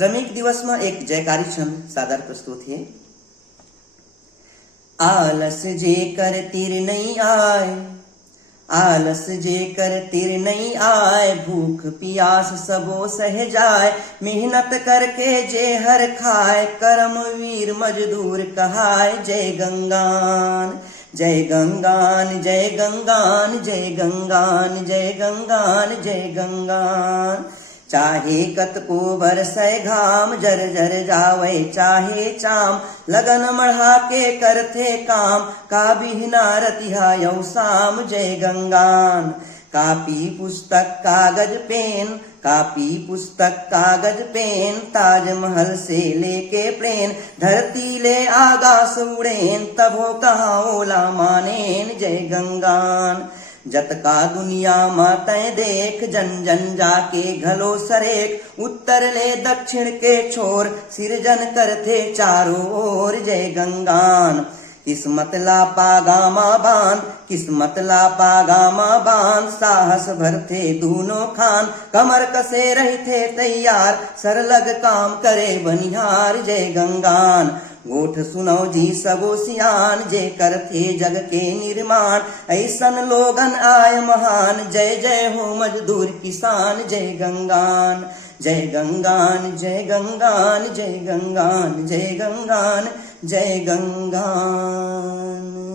श्रमिक दिवस में एक जयकारी छंद सादर प्रस्तुत है। आलस जे कर तिर नहीं आए, आलस जे कर तिर नहीं आए, भूख पियास सबो सह जाए, मेहनत करके जे हर खाए, कर्म वीर मजदूर कहाय। जय गंगान जय गंगान जय गंगान जय गंगान जय गंगान जय गंगान। चाहे कतको बरसै घाम, जर जर जावे चाहे चाम, लगन मढ़ा के करथे काम, का बिहना रतिहा यौ शाम। जय गंगान। कापी पुस्तक कागज पेन, कापी पुस्तक कागज पेन, ताजमहल से लेके प्लेन, धरती ले आकाश उड़ेन, तभो कहाँ ओला मानेन। जय गंगान। जतका दुनिया मातै देख, जन जन जाके घलो सरेख, उत्तर ले दक्षिण के छोर, सिरजन करथे चारों ओर। जय गंगान। किस्मत ला पागामा बांध, किस्मत ला पागामा बांध, साहस भरथे दूनो खान, कमर कसे रहथे तैयार, सरलग काम करे बनिहार। जय गंगान। गोठ सुनो जी सबो सियान, जे करथे जग के निर्माण, ऐसन लोगन आय महान, जय जय हो मजदूर किसान। जय गंगान जय गंगान जय गंगान जय गंगान जय गंगान जय गंगान।